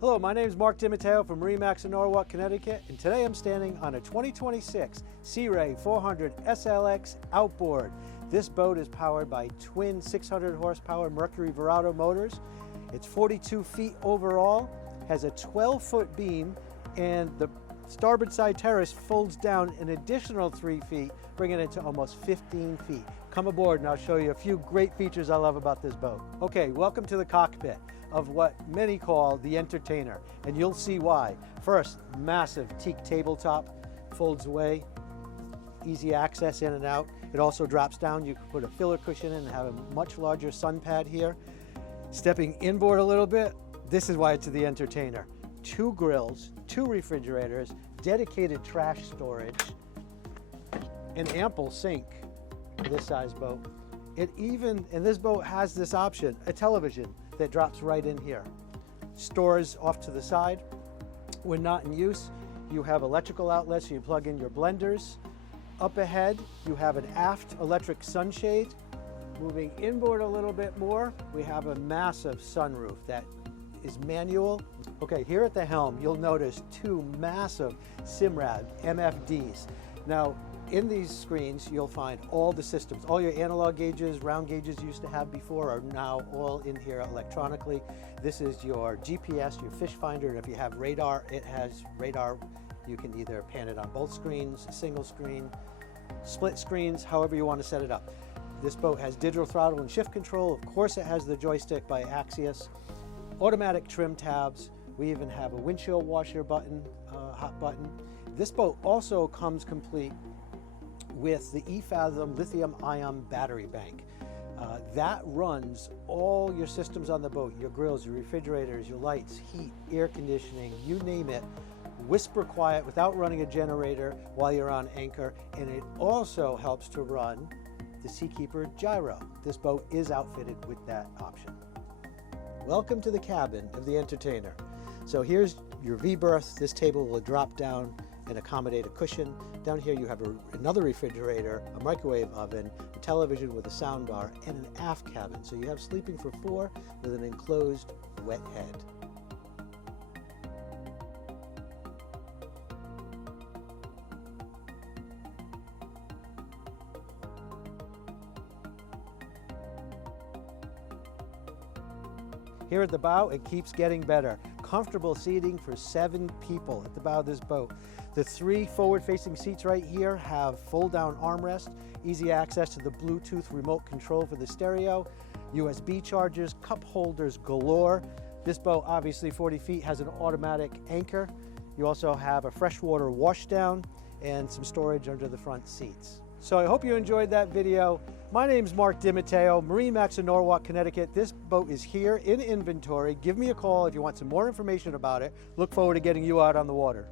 Hello, my name is Mark DiMatteo from MarineMax Norwalk, Connecticut, and today I'm standing on a 2026 Sea Ray 400 SLX Outboard. This boat is powered by twin 600 horsepower Mercury Verado motors. It's 42 feet overall, has a 12-foot beam, and the starboard side terrace folds down an additional 3 feet, bringing it to almost 15 feet. Come aboard and I'll show you a few great features I love about this boat. Okay, welcome to the cockpit of what many call the entertainer, and you'll see why. First, massive teak tabletop, folds away, easy access in and out. It also drops down. You can put a filler cushion in and have a much larger sun pad here. Stepping inboard a little bit, this is why it's the entertainer. 2 grills, 2 refrigerators, dedicated trash storage, an ample sink for this size boat. And this boat has this option, a television that drops right in here. Stores off to the side. When not in use, you have electrical outlets, so you plug in your blenders. Up ahead, you have an aft electric sunshade. Moving inboard a little bit more, we have a massive sunroof that is manual. Okay, here at the helm, you'll notice 2 massive Simrad MFDs. Now, in these screens, you'll find all the systems. All your analog gauges, round gauges you used to have before are now all in here electronically. This is your GPS, your fish finder, and if you have radar, it has radar. You can either pan it on both screens, single screen, split screens, however you want to set it up. This boat has digital throttle and shift control. Of course, it has the joystick by Axios. Automatic trim tabs. We even have a windshield washer button, hot button. This boat also comes complete with the eFathom lithium-ion battery bank. That runs all your systems on the boat, your grills, your refrigerators, your lights, heat, air conditioning, you name it, whisper quiet without running a generator while you're on anchor, and it also helps to run the Seakeeper gyro. This boat is outfitted with that option. Welcome to the cabin of the entertainer. So here's your V-berth. This table will drop down and accommodate a cushion. Down here you have another refrigerator, a microwave oven, a television with a sound bar, and an aft cabin. So you have sleeping for 4 with an enclosed wet head. Here at the bow, it keeps getting better. Comfortable seating for 7 people at the bow of this boat. The 3 forward-facing seats right here have fold-down armrest, easy access to the Bluetooth remote control for the stereo, USB chargers, cup holders galore. This boat, obviously 40 feet, has an automatic anchor. You also have a freshwater washdown and some storage under the front seats. So I hope you enjoyed that video. My name's Mark DiMatteo, MarineMax in Norwalk, Connecticut. This boat is here in inventory. Give me a call if you want some more information about it. Look forward to getting you out on the water.